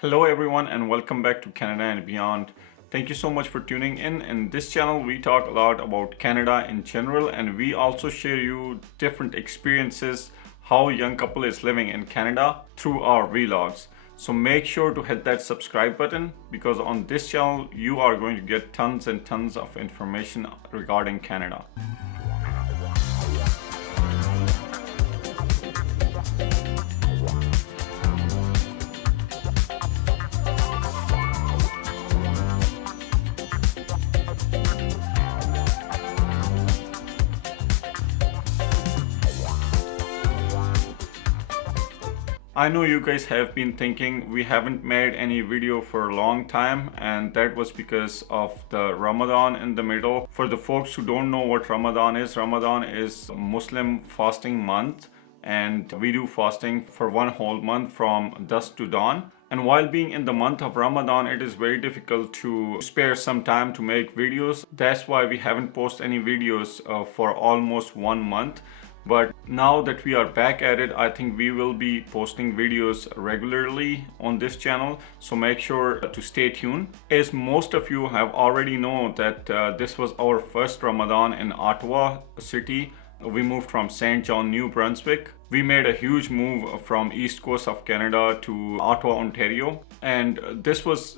Hello everyone and welcome back to Canada and Beyond. Thank you so much for tuning in. In this channel we talk a lot about Canada in general, and we also share you different experiences how a young couple is living in Canada through our vlogs. So make sure to hit that subscribe button, because on this channel you are going to get tons and tons of information regarding Canada. I know you guys have been thinking we haven't made any video for a long time, and that was because of the Ramadan in the middle. For the folks who don't know what Ramadan is a Muslim fasting month, and we do fasting for one whole month from dusk to dawn. And while being in the month of Ramadan, it is very difficult to spare some time to make videos. That's why we haven't posted any videos for almost 1 month. But now that we are back at it, I think we will be posting videos regularly on this channel, so make sure to stay tuned. As most of you have already known that this was our first Ramadan in Ottawa city. We moved from St. John, New Brunswick. We made a huge move from east coast of Canada to Ottawa, Ontario, and this was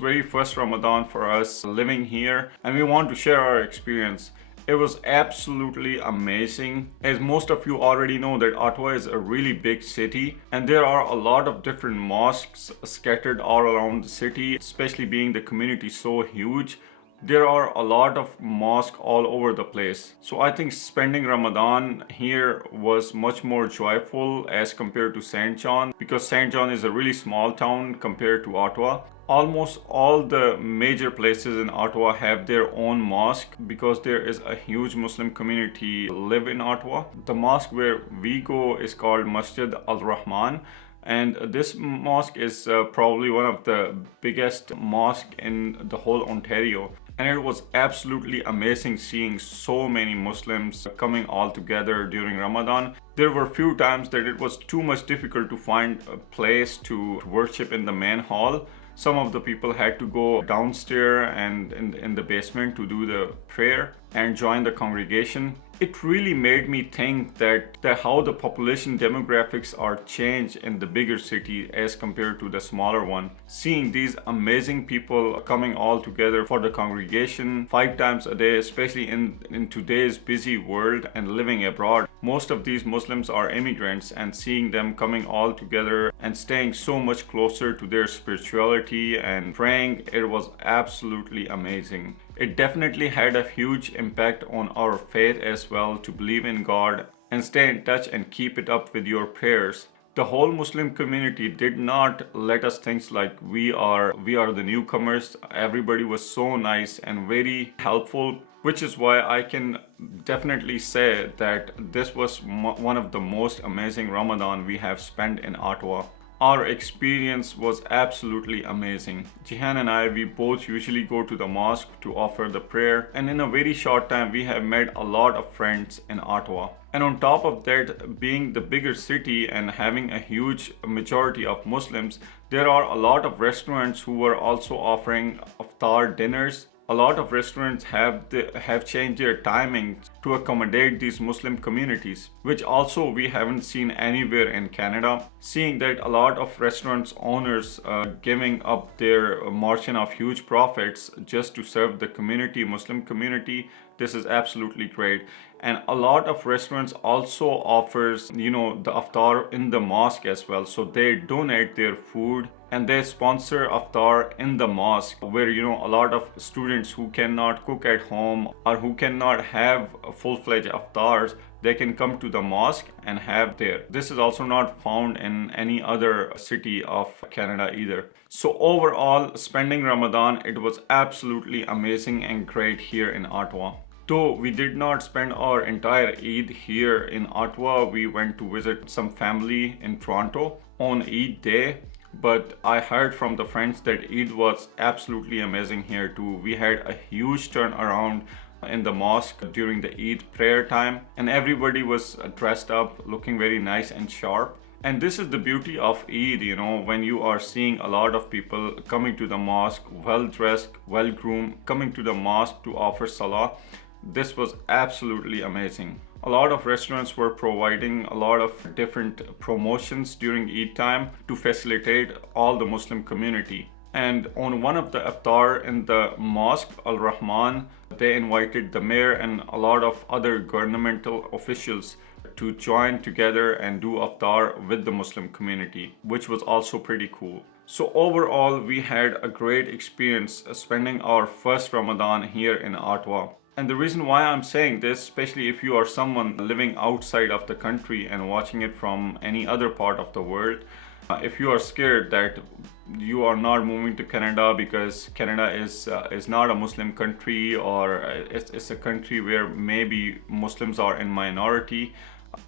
very first Ramadan for us living here, and we want to share our experience. It was absolutely amazing. As most of you already know that Ottawa is a really big city, and there are a lot of different mosques scattered all around the city, especially being the community so huge. There are a lot of mosques all over the place. So I think spending Ramadan here was much more joyful as compared to St. John, because St. John is a really small town compared to Ottawa. Almost all the major places in Ottawa have their own mosque, because there is a huge Muslim community live in Ottawa. The mosque where we go is called Al-Rehman, and this mosque is probably one of the biggest mosques in the whole Ontario. And it was absolutely amazing seeing so many Muslims coming all together during Ramadan. There were few times that it was too much difficult to find a place to worship in the main hall. Some of the people had to go downstairs and in the basement to do the prayer and join the congregation. It really made me think that how the population demographics are changed in the bigger city as compared to the smaller one. Seeing these amazing people coming all together for the congregation 5 times a day, especially in today's busy world and living abroad. Most of these Muslims are immigrants, and seeing them coming all together and staying so much closer to their spirituality and praying, it was absolutely amazing. It definitely had a huge impact on our faith as well, to believe in God and stay in touch and keep it up with your prayers. The whole Muslim community did not let us think like we are the newcomers. Everybody was so nice and very helpful, which is why I can definitely say that this was one of the most amazing Ramadan we have spent in Ottawa. Our experience was absolutely amazing. Jihen and I, we both usually go to the mosque to offer the prayer, and in a very short time we have made a lot of friends in Ottawa. And on top of that, being the bigger city and having a huge majority of Muslims, there are a lot of restaurants who were also offering iftar dinners. A lot of restaurants have changed their timings to accommodate these Muslim communities, which also we haven't seen anywhere in Canada. Seeing that a lot of restaurants owners giving up their margin of huge profits just to serve the community, Muslim community, this is absolutely great. And a lot of restaurants also offers, the iftar in the mosque as well. So they donate their food and they sponsor iftar in the mosque, where a lot of students who cannot cook at home or who cannot have full-fledged iftars, they can come to the mosque and have there. This is also not found in any other city of Canada either. So overall, spending Ramadan, it was absolutely amazing and great here in Ottawa. Though we did not spend our entire Eid here in Ottawa, we went to visit some family in Toronto on Eid day. But I heard from the friends that Eid was absolutely amazing here too. We had a huge turnaround in the mosque during the Eid prayer time, and everybody was dressed up looking very nice and sharp. And this is the beauty of Eid, when you are seeing a lot of people coming to the mosque, well dressed, well groomed, coming to the mosque to offer salah. This was absolutely amazing. A lot of restaurants were providing a lot of different promotions during Eid time to facilitate all the Muslim community. And on one of the iftar in the mosque, Al-Rehman, they invited the mayor and a lot of other governmental officials to join together and do iftar with the Muslim community, which was also pretty cool. So overall, we had a great experience spending our first Ramadan here in Ottawa. And the reason why I'm saying this, especially if you are someone living outside of the country and watching it from any other part of the world, if you are scared that you are not moving to Canada because Canada is not a Muslim country, or it's a country where maybe Muslims are in minority,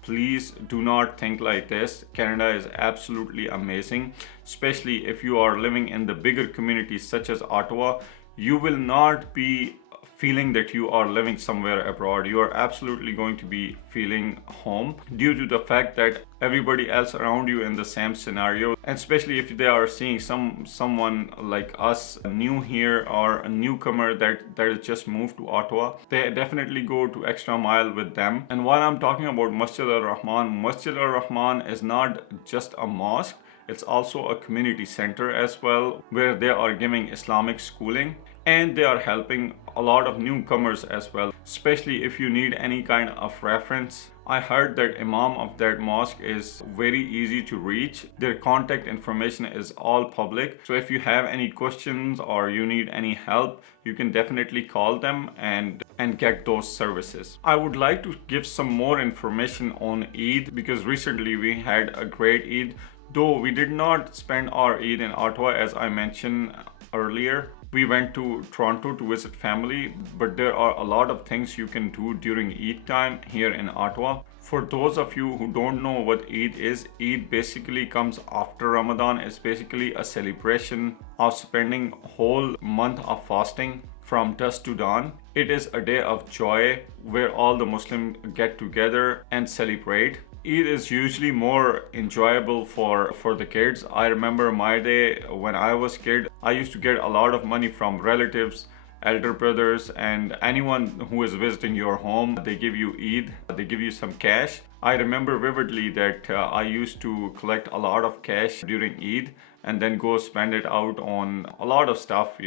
please do not think like this. Canada is absolutely amazing, especially if you are living in the bigger communities such as Ottawa. You will not be feeling that you are living somewhere abroad. You are absolutely going to be feeling home due to the fact that everybody else around you in the same scenario, and especially if they are seeing someone like us new here or a newcomer that has just moved to Ottawa, they definitely go to extra mile with them. And while I'm talking about Masjid Al-Rehman is not just a mosque, it's also a community center as well, where they are giving Islamic schooling and they are helping a lot of newcomers as well, especially if you need any kind of reference. I heard that Imam of that mosque is very easy to reach. Their contact information is all public. So if you have any questions or you need any help, you can definitely call them and get those services. I would like to give some more information on Eid because recently we had a great Eid. Though we did not spend our Eid in Ottawa, as I mentioned earlier. We went to Toronto to visit family, but there are a lot of things you can do during Eid time here in Ottawa. For those of you who don't know what Eid is, Eid basically comes after Ramadan. It's basically a celebration of spending a whole month of fasting from dusk to dawn. It is a day of joy where all the Muslims get together and celebrate. Eid is usually more enjoyable for the kids. I remember my day when I was kid, I used to get a lot of money from relatives, elder brothers, and anyone who is visiting your home. They give you Eid, they give you some cash. I remember vividly that I used to collect a lot of cash during Eid and then go spend it out on a lot of stuff,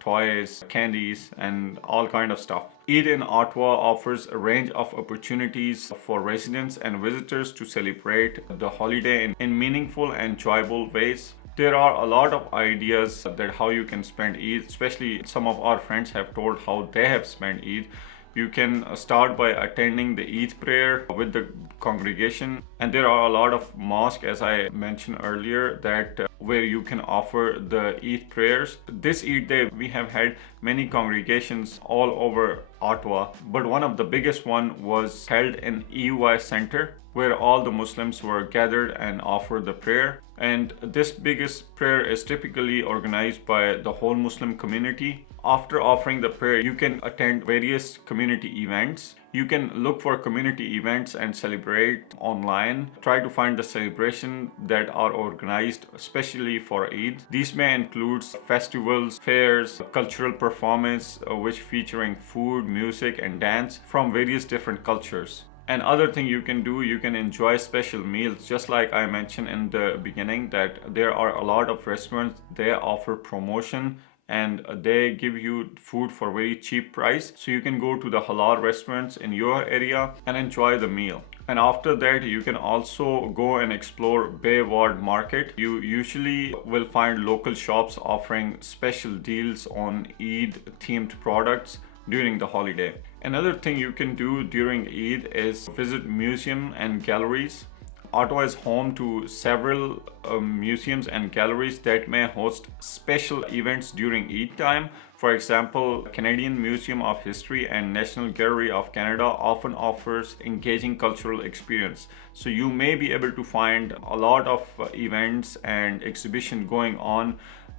toys, candies, and all kind of stuff. Eid in Ottawa offers a range of opportunities for residents and visitors to celebrate the holiday in meaningful and enjoyable ways. There are a lot of ideas that how you can spend Eid, especially some of our friends have told how they have spent Eid. You can start by attending the Eid prayer with the congregation, and there are a lot of mosques, as I mentioned earlier, that where you can offer the Eid prayers. This Eid day we have had many congregations all over Ottawa, but one of the biggest one was held in EUI Center, where all the Muslims were gathered and offered the prayer. And this biggest prayer is typically organized by the whole Muslim community. After offering the prayer, you can attend various community events. You can look for community events and celebrate online. Try to find the celebration that are organized especially for Eid. These may include festivals, fairs, cultural performance, which featuring food, music, and dance from various different cultures. And other thing you can do, you can enjoy special meals. Just like I mentioned in the beginning that there are a lot of restaurants, they offer promotion and they give you food for very cheap price. So you can go to the halal restaurants in your area and enjoy the meal. And after that, you can also go and explore Bay Ward Market. You usually will find local shops offering special deals on Eid themed products during the holiday. Another thing you can do during Eid is visit museums and galleries. Ottawa is home to several museums and galleries that may host special events during Eid time. For example, Canadian Museum of History and National Gallery of Canada often offers engaging cultural experience. So you may be able to find a lot of events and exhibition going on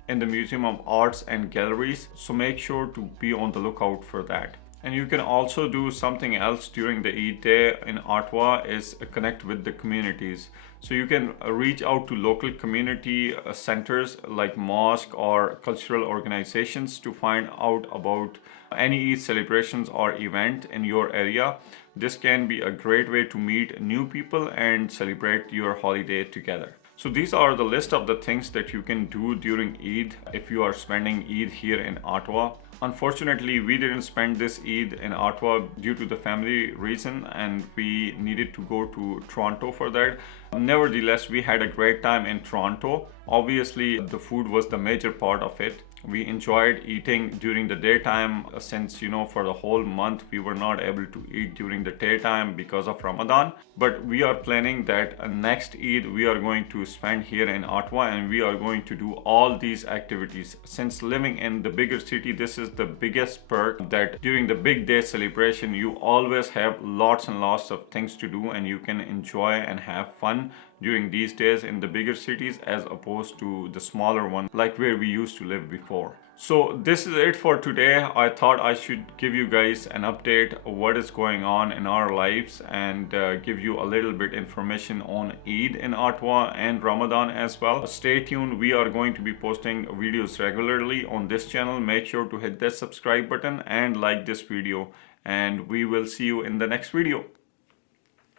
in the Museum of Arts and Galleries. So make sure to be on the lookout for that. And you can also do something else during the Eid day in Ottawa is connect with the communities. So you can reach out to local community centers like mosque or cultural organizations to find out about any Eid celebrations or event in your area. This can be a great way to meet new people and celebrate your holiday together. So these are the list of the things that you can do during Eid if you are spending Eid here in Ottawa. Unfortunately, we didn't spend this Eid in Ottawa due to the family reason, and we needed to go to Toronto for that. Nevertheless, we had a great time in Toronto. Obviously, the food was the major part of it. We enjoyed eating during the daytime since, for the whole month we were not able to eat during the daytime because of Ramadan. But we are planning that next Eid we are going to spend here in Ottawa, and we are going to do all these activities. Since living in the bigger city, this is the biggest perk, that during the big day celebration you always have lots and lots of things to do, and you can enjoy and have fun during these days in the bigger cities as opposed to the smaller one like where we used to live before. So this is it for today. I thought I should give you guys an update of what is going on in our lives and give you a little bit information on Eid in Ottawa and Ramadan as well. Stay tuned. We are going to be posting videos regularly on this channel. Make sure to hit that subscribe button and like this video, and we will see you in the next video.